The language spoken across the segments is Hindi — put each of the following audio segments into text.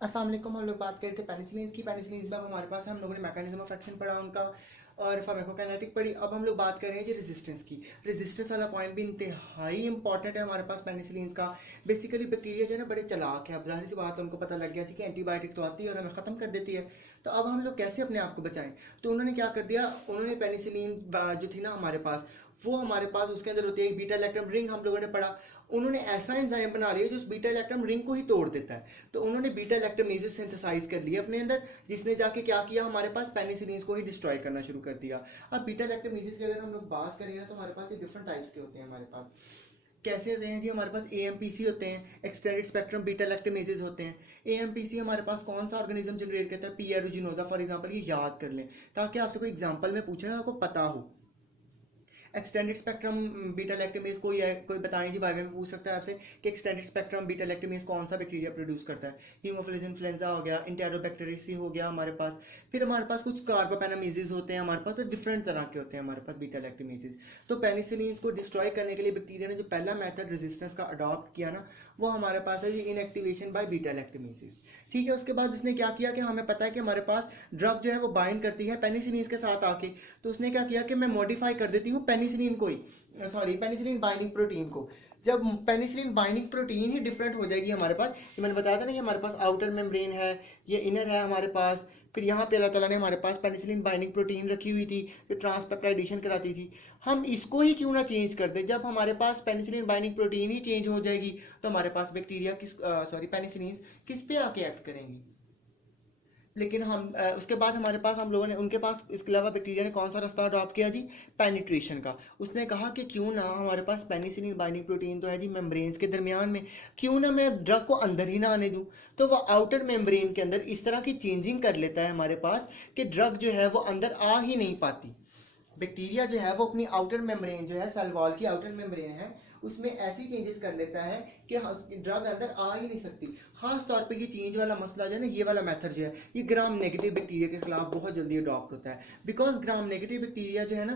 अस्सलाम वालेकुम। हम लोग बात करते थे पेनिसिलिन की। पेनिसिलिन में हमारे पास है, हम लोगों ने मैकेनिज्म ऑफ एक्शन पढ़ा उनका और फार्माकोकाइनेटिक पढ़ी। अब हम लोग बात कर रहे हैं जी रेजिस्टेंस की। रेजिस्टेंस वाला पॉइंट भी इंतहाई इंपॉर्टेंट है हमारे पास पेनिसिलिन का। बेसिकली बैक्टीरिया जो है ना बड़े चालाक है। अब जाहिर सी बात है उनको पता लग गया जी कि एंटीबायोटिक तो आती है और हमें ख़त्म कर देती है, तो अब हम लोग कैसे अपने आप को बचाएं। तो उन्होंने क्या कर दिया, उन्होंने पेनिसिलिन जो थी ना हमारे पास, वो हमारे पास उसके अंदर होती है एक बीटा लैक्टम रिंग, हम लोगों ने पढ़ा। उन्होंने ऐसा एंजाइम बना लिया जो उस बीटा लैक्टम रिंग को ही तोड़ देता है। तो उन्होंने बीटा लैक्टमेजेस सिंथेसाइज कर लिया अपने अंदर, जिसने जाके क्या किया, हमारे पास पेनिसिलिन को ही डिस्ट्रॉय करना शुरू कर दिया। अब बीटा लैक्टमेजेस की अगर हम लोग बात करें तो हमारे पास ये डिफरेंट टाइप्स के होते हैं हमारे पास। कैसे होते हैं जी, हमारे पास एएमपीसी होते हैं, एक्सटेंडेड स्पेक्ट्रम बीटा लैक्टमेजेस होते हैं। एएमपीसी हमारे पास कौन सा ऑर्गेनिज्म जनरेट करता है, पी एरुजिनोजा फॉर एग्जांपल, ये याद कर लें ताकि आपसे कोई एग्जांपल में पूछे ना आपको पता हो। एक्सटेंडेड स्पेक्ट्रम बीटा लैक्टेमेज कोई बताएं जी, वाइवा में पूछ सकता है आपसे कि एक्सटेंडेड स्पेक्ट्रम बीटा लैक्टेमेज कौन सा बैक्टीरिया प्रोड्यूस करता है। हीमोफिलस इन्फ्लुएंजा हो गया, इंटेरोबैक्टेरियसी हो गया हमारे पास। फिर हमारे पास कुछ कार्बोपेनामेजेस होते हैं हमारे पास, तो डिफरेंट तरह के होते हैं हमारे पास बीटा लैक्टेमेजेस। तो पेनिसिलिन को डिस्ट्रॉय करने के लिए बैक्टीरिया ने जो पहला मेथड रेजिस्टेंस का अडॉप्ट किया ना, वो हमारे पास है जी इनएक्टिवेशन बाय बीटा लैक्टेमेजेस। ठीक है, उसके बाद उसने क्या किया कि हमें पता है कि हमारे पास ड्रग जो है वो बाइंड करती है पेनिसिलिन के साथ आके। तो उसने क्या किया कि मैं मॉडिफाई कर देती हूँ पेनिसिलिन को ही, सॉरी पेनिसिलिन बाइंडिंग प्रोटीन को। जब पेनिसिलिन बाइंडिंग प्रोटीन ही डिफरेंट हो जाएगी हमारे पास, ये मैंने बताया था ना कि हमारे पास आउटर मेम्ब्रेन है, ये इनर है हमारे पास। फिर यहाँ पे अल्लाह ताला ने हमारे पास पेनिसिलिन बाइंडिंग प्रोटीन रखी हुई थी जो ट्रांसपेप्टाइडेशन कराती थी। हम इसको ही क्यों ना चेंज कर दें। जब हमारे पास पेनिसिलिन बाइंडिंग प्रोटीन ही चेंज हो जाएगी तो हमारे पास बैक्टीरिया किस, सॉरी पेनिसिलिन किस पे आके एक्ट करेंगी। लेकिन उसके बाद हमारे पास, हम लोगों ने उनके पास इसके अलावा बैक्टीरिया ने कौन सा रास्ता अडॉप्ट किया जी, पेनिट्रेशन का। उसने कहा कि क्यों ना हमारे पास पेनिसिलिन बाइंडिंग प्रोटीन तो है जी मेम्ब्रेन्स के दरमियान में, क्यों ना मैं ड्रग को अंदर ही ना आने दूं। तो वो आउटर मेम्ब्रेन के अंदर इस तरह की चेंजिंग कर लेता है हमारे पास कि ड्रग जो है वो अंदर आ ही नहीं पाती। बैक्टीरिया जो है वो अपनी आउटर मेम्ब्रेन जो है, सेल वॉल की आउटर मेम्ब्रेन है, उसमें ऐसी चेंजेस कर लेता है कि ड्रग अंदर आ ही नहीं सकती। खास तौर पे ये चेंज वाला मसला जो है ना, ये वाला मेथड जो है, ये ग्राम नेगेटिव बैक्टीरिया के खिलाफ बहुत जल्दी अडॉप्ट होता है। बिकॉज ग्राम नेगेटिव बैक्टीरिया जो है ना,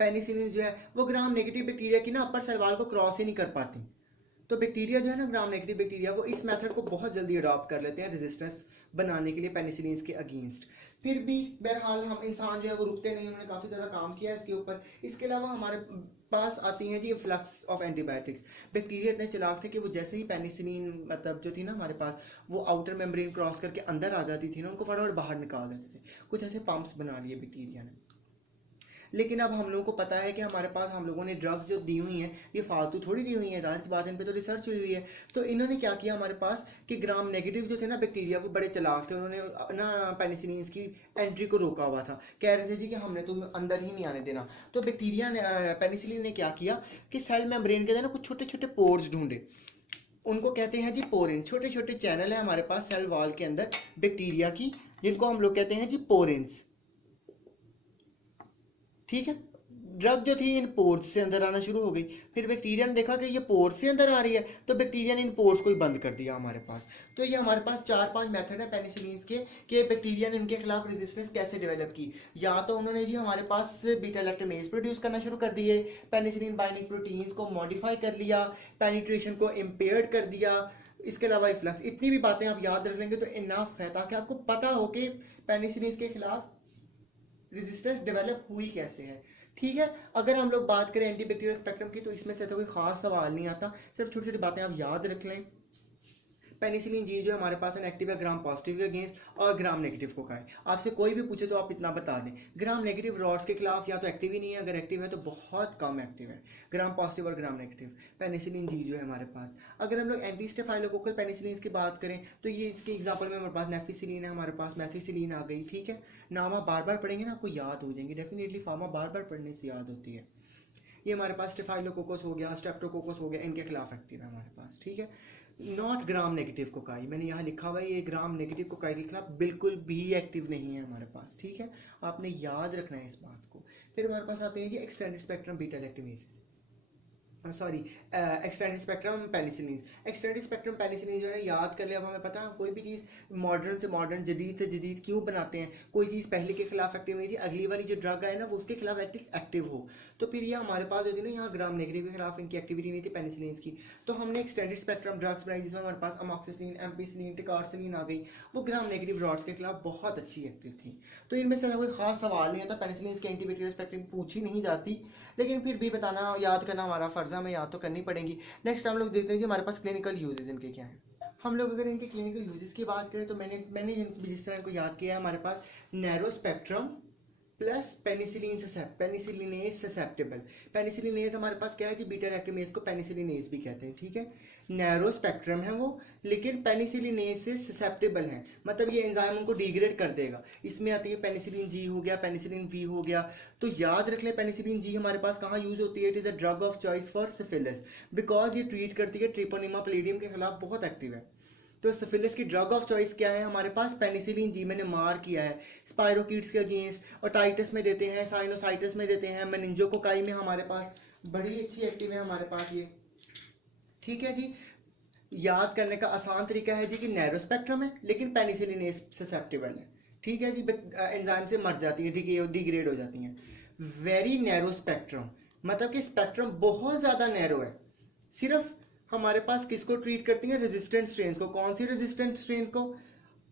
पेनिसिलिन जो है वो ग्राम नेगेटिव बैक्टीरिया की ना अपर सेल वॉल को क्रॉस ही नहीं कर पाती। तो बैक्टीरिया जो है ना, ग्राम नेगेटिव बैक्टीरिया, वो इस मेथड को बहुत जल्दी अडॉप्ट कर लेते हैं रेजिस्टेंस बनाने के लिए पेनिसिलिन के अगेंस्ट। फिर भी बहरहाल हम इंसान जो है वो रुकते नहीं, उन्होंने काफ़ी ज़्यादा काम किया इसके ऊपर। इसके अलावा हमारे पास आती हैं जी फ्लक्स ऑफ एंटीबायोटिक्स। बैक्टीरिया इतने चालाक थे कि वो जैसे ही पेनिसिलिन मतलब जो थी ना हमारे पास, वो आउटर मेम्ब्रेन क्रॉस करके अंदर आ जाती थी ना, उनको फटाफट बाहर निकाल देते थे। कुछ ऐसे पंप्स बना लिए बैक्टीरिया ने। लेकिन अब हम लोगों को पता है कि हमारे पास, हम लोगों ने ड्रग्स जो दी हुई हैं ये फालतू थोड़ी दी हुई हैं, जाहिर सी बात है इन पे तो रिसर्च हुई हुई है। तो इन्होंने क्या किया हमारे पास कि ग्राम नेगेटिव जो थे ना बैक्टीरिया, वो बड़े चालाक थे, उन्होंने ना पेनिसिलिन की एंट्री को रोका हुआ था। कह रहे थे जी कि हमने तुम अंदर ही नहीं आने देना। तो बैक्टीरिया ने, पेनिसिलिन ने क्या किया कि सेल मेम्ब्रेन के अंदर ना कुछ छोटे छोटे पोर्स ढूंढे। उनको कहते हैं जी पोरिन। छोटे छोटे चैनल है हमारे पास सेल वॉल के अंदर बैक्टीरिया की, जिनको हम लोग कहते हैं जी पोरेंस। ठीक है, ड्रग जो थी इन पोर्स से अंदर आना शुरू हो गई। फिर बैक्टीरिया ने देखा कि ये पोर्स से अंदर आ रही है, तो बैक्टीरिया ने इन पोर्स को ही बंद कर दिया हमारे पास। तो ये हमारे पास 4-5 मेथड है पेनिसिलिन के कि बैक्टीरिया ने इनके खिलाफ रेजिस्टेंस कैसे डेवलप की। या तो उन्होंने जी हमारे पास बीटा लैक्टमेज प्रोड्यूस करना शुरू कर दिए, पेनिसिलिन बाइंडिंग प्रोटीन्स को मॉडिफाई कर लिया, पेनिट्रेशन को इम्पेयर्ड कर दिया। इसके अलावा इफ्लक्स, इतनी भी बातें आप याद रख लेंगे तो इनफ है, ताकि आपको पता हो कि पेनिसिलिन के खिलाफ रेजिस्टेंस डेवलप हुई कैसे है। ठीक है, अगर हम लोग बात करें एंटीबैक्टीरियल स्पेक्ट्रम की, तो इसमें से तो कोई खास सवाल नहीं आता, सिर्फ छोटी छोटी बातें आप याद रख लें। पेनिसिलिन जी जो हमारे पास एक्टिव है ग्राम पॉजिटिव के अगेंस्ट और ग्राम नेगेटिव को का है। आपसे कोई भी पूछे तो आप इतना बता दें, ग्राम नेगेटिव रॉड्स के खिलाफ या तो एक्टिव ही नहीं है, अगर एक्टिव है तो बहुत कम एक्टिव है। ग्राम पॉजिटिव और ग्राम नेगेटिव पेनिसिलिन जी जो है हमारे पास। अगर हम लोग एंटी स्टेफाइलोकोकल पेनिसिलिन की बात करें तो ये इसके एग्जाम्पल में हमारे पास नेफिसिलिन है, हमारे पास मैथिसिलिन आ गई। ठीक है, नाम आप बार बार पढ़ेंगे ना आपको याद हो जाएंगे, डेफिनेटली फार्मा बार बार पढ़ने से याद होती है। ये हमारे पास स्टेफाइलोकोकस हो गया, स्ट्रेप्टोकोकस हो गया, इनके खिलाफ एक्टिव है हमारे पास। ठीक है, नॉट ग्राम नेगेटिव कोकाई, मैंने यहाँ लिखा हुआ है ये ग्राम नेगेटिव कोकाई के खिलाफ बिल्कुल भी एक्टिव नहीं है हमारे पास। ठीक है, आपने याद रखना है इस बात को। फिर हमारे पास आते हैं जी extended spectrum beta lactamases. Sorry extended spectrum penicillin. Extended spectrum penicillin जो है याद कर ले, अब हमें पता है कोई भी चीज़ मॉडर्न से मॉडर्न, जदीद से जदीद क्यों बनाते हैं। कोई चीज़ पहले के खिलाफ एक्टिव नहीं थी, अगली वाली जो ड्रग है ना वो उसके खिलाफ एक्टिव हो, तो फिर ये हमारे पास होती है ना, यहाँ ग्राम नेगेटिव के खिलाफ इनकी एक्टिविटी नहीं थी पेनिसिलिन की, तो हमने एक्सटेंडेड स्पेक्ट्रम ड्रग्स बनाई जिसमें हमारे पास अमॉक्सिसिलिन, एम्पिसिलिन, टिकारसिलिन आ गई, वो ग्राम नेगेटिव ड्रग्स के खिलाफ बहुत अच्छी एक्टिव थी। तो इनमें से कोई खास सवाल नहीं आता, पेनिसिलिन की एंटीबैक्टीरियल स्पेक्ट्रम पूछी नहीं जाती, लेकिन फिर भी बताना याद करना हमारा फर्ज है, हमें याद तो करनी पड़ेगी। नेक्स्ट हम लोग देखते हैं कि हमारे पास क्लिनिकल यूजेस इनके क्या हैं। हम लोग अगर इनके क्लिनिकल यूजेस की बात करें तो मैंने जिस तरह को याद किया है, हमारे पास narrow spectrum plus penicillinase susceptible. Penicillinase हमारे पास क्या है कि बीटा लैक्टोमेज को पेनिसिलिनेज भी कहते हैं, ठीक है। नैरो स्पेक्ट्रम है वो, लेकिन पेनिसिलिनेज से ससेप्टेबल है, मतलब ये एंजाइम उनको डिग्रेड कर देगा। इसमें आती है पेनिसिलिन जी हो गया, पेनिसिलिन वी हो गया, तो याद रख ले पेनिसिलिन जी हमारे पास कहाँ यूज होती है, it is a drug of choice for syphilis, because ये ट्रीट करती है ट्रिपोनिमा पैलिडियम के खिलाफ, बहुत एक्टिव है। तो सिफिलिस की ड्रग ऑफ चॉइस क्या है हमारे पास, पेनिसिलिन जी, मैंने मार किया है स्पायरोकीट्स के अगेंस्ट, और टाइटस में देते हैं, साइनोसाइटिस में देते हैं, मेनिंजोकोकाई में हमारे पास बड़ी अच्छी एक्टिव है हमारे पास ये, ठीक है जी। याद करने का आसान तरीका है जी कि नैरो स्पेक्ट्रम है लेकिन पेनिसिलिन ससेप्टेबल है, ठीक है जी, एंजाइम से मर जाती है, डिग्रेड हो जाती हैं। वेरी नैरो स्पेक्ट्रम मतलब कि स्पेक्ट्रम बहुत ज़्यादा नैरो है, सिर्फ हमारे पास किसको ट्रीट करती है, रेजिस्टेंट स्ट्रेन को। कौन सी रेजिस्टेंट स्ट्रेन को,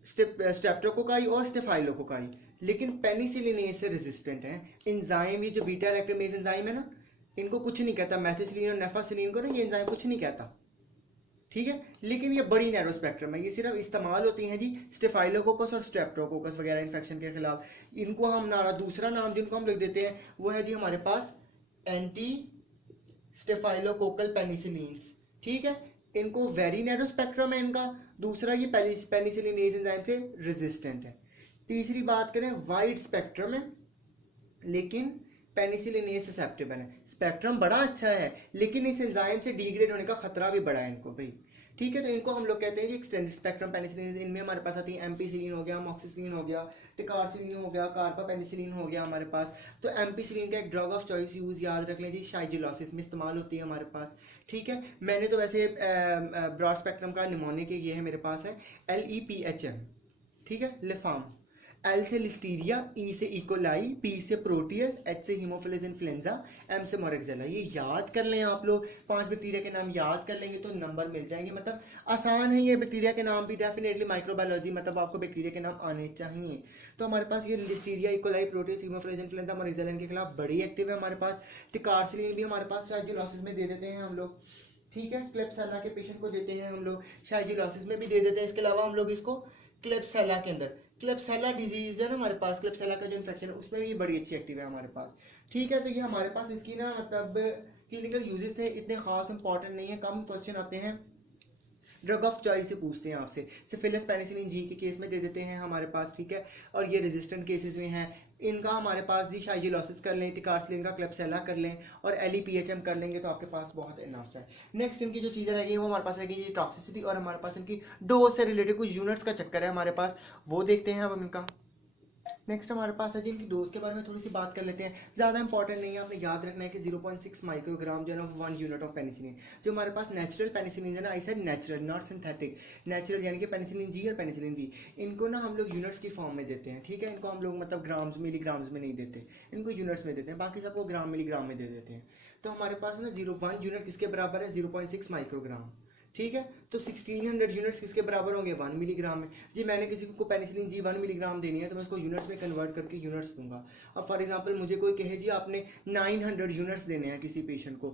स्ट्रेप्टोकोकाई और स्टेफाइलोकोकाई, लेकिन पेनिसिलिन से रेजिस्टेंट है। एंजाइम ये जो बीटा लैक्टोमेज एंजाइम है ना, इनको कुछ नहीं कहता, मेथिसिलिन और नेफासिलिन को ना ये एंजाइम कुछ नहीं कहता, ठीक है, लेकिन ये बड़ी नैरो स्पेक्ट्रम है, ये सिर्फ इस्तेमाल होती हैं जी स्टेफाइलोकोकस और स्ट्रेप्टोकोकस वगैरह इन्फेक्शन के खिलाफ। इनको हम नारा दूसरा नाम जिनको हम लिख देते हैं वो है जी हमारे पास एंटी स्टेफाइलोकोकल पेनिसिलिन्स, ठीक है। इनको वेरी नैरो स्पेक्ट्रम है इनका, दूसरा ये पेनिसिलिनेज एंजाइम से रेजिस्टेंट है। तीसरी बात करें वाइड स्पेक्ट्रम है लेकिन पेनिसिलिनेज ससेप्टेबल है। स्पेक्ट्रम बड़ा अच्छा है लेकिन इस एंजाइम से डिग्रेड होने का खतरा भी बड़ा है इनको भाई, ठीक है। तो इनको हम लोग कहते हैं जी एक्सटेंडेड स्पेक्ट्रम पेनिसिलिन। इनमें हमारे पास आती है एम्पिसिलिन हो गया, अमॉक्सिसिलिन हो गया, टिकारसिलिन हो गया, कार्बापेनिसिलिन हो गया हमारे पास। तो एम्पिसिलिन का एक ड्रग ऑफ चॉइस यूज याद रख लें जी, शाइजिलोसिस में इस्तेमाल होती है हमारे पास, ठीक है। मैंने तो वैसे ब्रॉड स्पेक्ट्रम का निमोनिक ये है मेरे पास है LEPHM, ठीक है, लिफाम। L से लिस्टीरिया, E से इकोलाई, P से प्रोटियस, H से हीमोफिलस इन्फ्लुएंजा, M से मोरेक्सेला। ये याद कर लें आप लोग, 5 बैक्टीरिया के नाम याद कर लेंगे तो नंबर मिल जाएंगे, मतलब आसान है ये बैक्टीरिया के नाम भी, डेफिनेटली माइक्रोबायोलॉजी मतलब आपको बैक्टीरिया के नाम आने चाहिए। तो हमारे पास ये Listeria, E coli, Proteus, Haemophilus influenzae, Moraxella इनके खिलाफ बड़ी एक्टिव है हमारे पास। टिकारसिलिन भी हमारे पास शाइजिलोसिस में दे देते हैं हम लोग, ठीक है। क्लेब्सिला के पेशेंट को देते हैं हम लोग, शाइजिलोसिस में भी दे देते हैं। इसके अलावा हम लोग इसको क्लेब्सिला के अंदर, क्लेब्सिला डिजीज है ना हमारे पास, क्लेब्सिला का जो इन्फेक्शन है उसमें भी बड़ी अच्छी एक्टिव है हमारे पास, ठीक है। तो ये हमारे पास इसकी ना मतलब क्लिनिकल यूजेस थे, इतने खास इंपॉर्टेंट नहीं है, कम क्वेश्चन आते हैं। ड्रग ऑफ चॉइस से पूछते हैं आपसे, सिफिलिस पेनिसिलिन जी के केस में दे देते हैं हमारे पास, ठीक है। और ये रेजिस्टेंट केसेस में हैं, इनका हमारे पास जी शाइजिलोसिस कर लें, टिकारसिलिन का क्लेब्सिला कर लें और LEPHM कर लेंगे तो आपके पास बहुत इनफ है। नेक्स्ट इनकी जो चीज़ें रहेगी वो हमारे पास रहेगी ये टॉक्सिसिटी, और हमारे पास इनकी डोज से रिलेटेड कुछ यूनिट्स का चक्कर है हमारे पास, वो देखते हैं अब हम इनका। नेक्स्ट हमारे पास है जी इनकी डोज के बारे में थोड़ी सी बात कर लेते हैं, ज़्यादा इंपॉर्टेंट नहीं है, आपने याद रखना है कि 0.6 माइक्रोग्राम जो है ना 1 यूनिट ऑफ पेनिसिलिन। जो हमारे पास नेचुरल पेनिसिलिन है ना, I said natural not synthetic, natural यानी कि पेनिसिलिन जी और पेनिसिलिन बी, इनको ना हम लोग यूनिट्स की फॉर्म में देते हैं, ठीक है। इनको हम लोग मतलब ग्राम्स मिलीग्राम्स में नहीं देते, इनको यूनिट्स में देते हैं, बाकी सबको ग्राम मिलीग्राम में दे देते हैं। तो हमारे पास ना 0.1 यूनिट किसके बराबर है, 0.6 माइक्रोग्राम, ठीक है। तो 1600 यूनिट्स किसके बराबर होंगे, 1 मिलीग्राम में। जी मैंने किसी को पेनिसिलिन जी 1 मिलीग्राम देनी है तो मैं उसको यूनिट्स में कन्वर्ट करके यूनिट्स दूंगा। अब फॉर एग्जांपल मुझे कोई कहे जी आपने 900 यूनिट्स देने हैं किसी पेशेंट को,